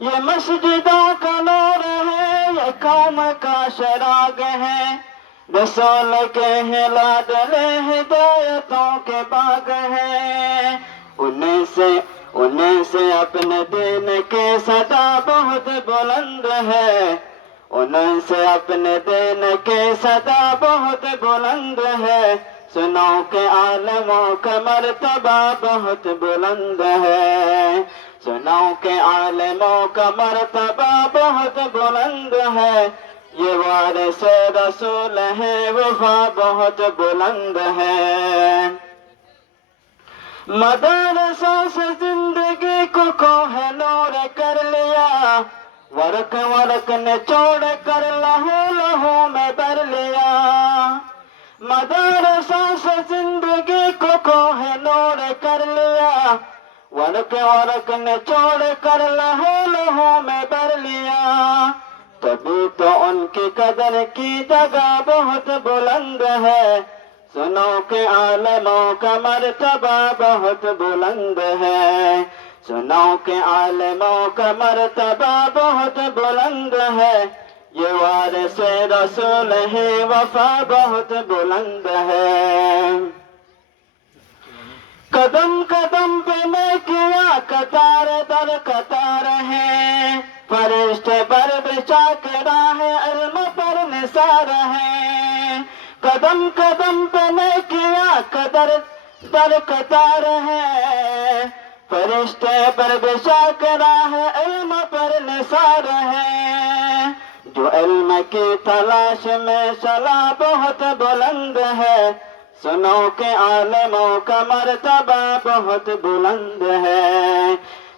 یہ مسجدوں کا نور ہے، یہ قوم کا چراغ ہے، رسول کے ہیں لاڈلے، ہدایتوں کے باغ ہیں۔ انہیں سے اپنے دین کے صدا بہت بلند ہے، انہیں سے اپنے دین کے صدا بہت بلند ہے، سنو کہ عالموں کا مرتبہ بہت بلند ہے، سنو کہ عالموں کا مرتبہ بہت بلند ہے، یہ وارث رسول ہے، وفا بہت بلند ہے۔ مدارسوں سے زندگی کو کوہ نور کر لیا، ورق ورق نے چھوڑ کر لہو لہو میں بھر لیا۔ مدارسوں سے زندگی کو کوہ نور کر لیا، ورق ورق نے چھوڑ کر لہو لہو میں بھر لیا، تبھی تو ان کی قدر کی جگہ بہت بلند ہے، سنو کہ عالموں کا مرتبہ بہت بلند ہے، سنو کہ عالموں کا مرتبہ بہت بلند ہے، یہ وارث رسول ہے، وفا بہت بلند ہے۔ قدم قدم پہ میں کیا قطار در قطار ہے، فرشتے پر بچھا کے راہ علم پر نثار ہے، قدم قدم پہ میں کیا قدر در قطار ہے، فرشتے پر بچھا کے راہ علم پر نثار ہے، جو علم کی تلاش میں چلا بہت بلند ہے، سنو کہ عالموں کا مرتبہ بہت بلند ہے،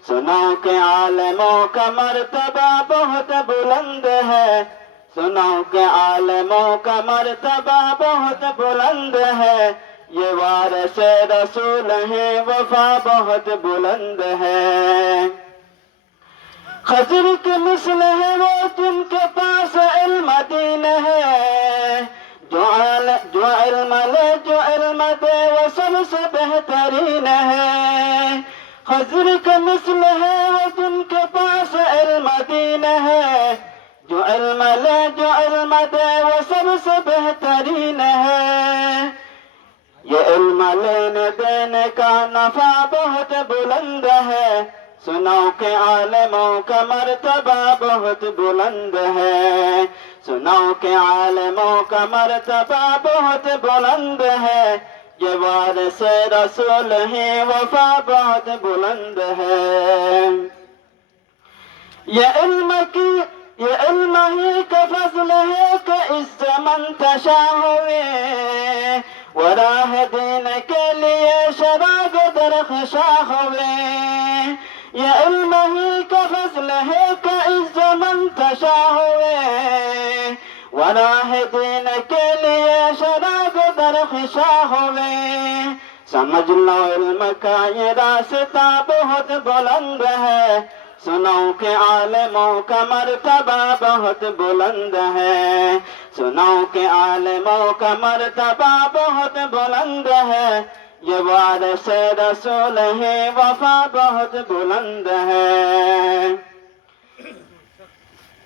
سنو کہ عالموں کا مرتبہ بہت بلند ہے، سنو کہ عالموں کا مرتبہ بہت بلند ہے، یہ وارث رسول ہے، وفا بہت بلند ہے۔ خضر کی مثل ہے وہ جن کے پاس علم دین ہے، جو علم لے جو علم دے وہ سب سے بہترین ہے، خضر کی مثل ہے وہ جن کے پاس علم دین ہے، جو علم لے جو علم دے وہ سب سے بہترین ہے، یہ علم لینے دینے کا نفع بہت بلند ہے، سنو کہ عالموں کا مرتبہ بہت بلند ہے، سنو کہ عالموں کا مرتبہ بہت بلند ہے، یہ وارث رسول ہے، وفا بہت بلند ہے۔ یہ علم ہی کا فضل ہے کہ اس سے منتشا ہوئے، وراہ دین کے لیے شراغ درخشاں ہوئے، یہ علم ہی کا فضل ہے کہ اس سے منتشا ہوئے، وراہ دین کے لیے شراغ درخشاں ہوئے، سمجھ لو علم کا یہ راستہ بہت بلند ہے، سنو کہ عالموں کا مرتبہ بہت بلند ہے، سنو کہ عالموں کا مرتبہ بہت بلند ہے، یہ وارث رسول ہے، وفا بہت بلند ہے۔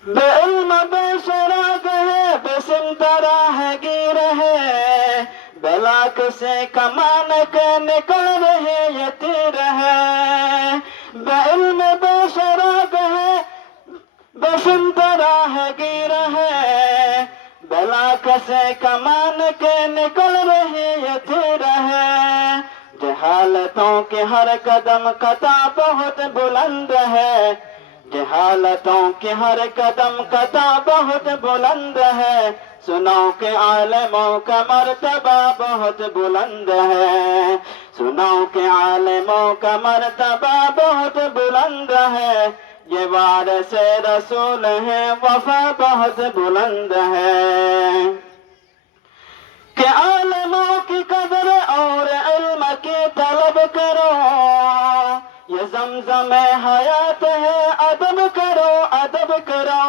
بے علم بے شراغ ہے، بے سمت راہ گیر ہے، بلاک سے کمان کے نکل رہے یہ تیر ہے، بے علم بے شراغ ہے، بے سمت راہ گیر ہے، بلاک سے کمان کے نکل رہے یہ تیر ہے، جہالتوں کے ہر قدم قطع بہت بلند ہے، جہالتوں کے ہر قدم قطع بہت بلند ہے، سنو کہ عالموں کا مرتبہ بہت بلند ہے، سنو کہ عالموں کا مرتبہ بہت بلند ہے، یہ وارث رسول ہے، وفا بہت بلند ہے۔ کہ عالموں کی قدر اور علم کی طلب کرو، یہ زمزم حیات ہے، ادب کرو ادب کرو،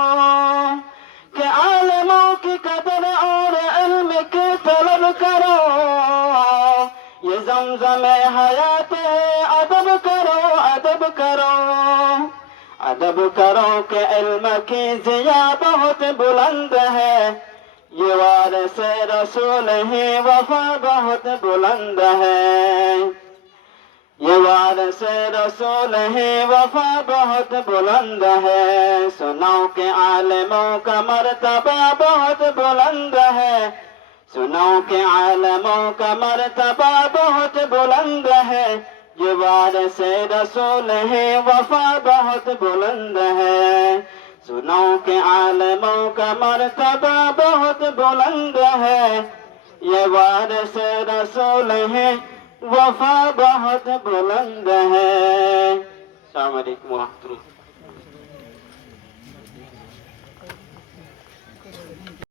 کہ عالموں کی قدر اور علم کی طلب کرو، یہ زمزم حیات ہے، ادب کرو ادب کرو، ادب کرو کہ علم کی ضیا بہت بلند ہے، یہ وارث رسول ہے وفا بہت بلند ہے، یہ وارث رسول ہے وفا بہت بلند ہے، سنو کہ عالموں کا مرتبہ بہت بلند ہے، سنو کہ عالموں کا مرتبہ بہت بلند ہے، یہ وارث رسول ہے وفا بہت بلند ہے، سنو کہ عالموں کا مرتبہ بہت بلند ہے، یہ وارث رسول ہے وفا بہت بلند ہے۔ السلام علیکم ورحمۃ اللہ۔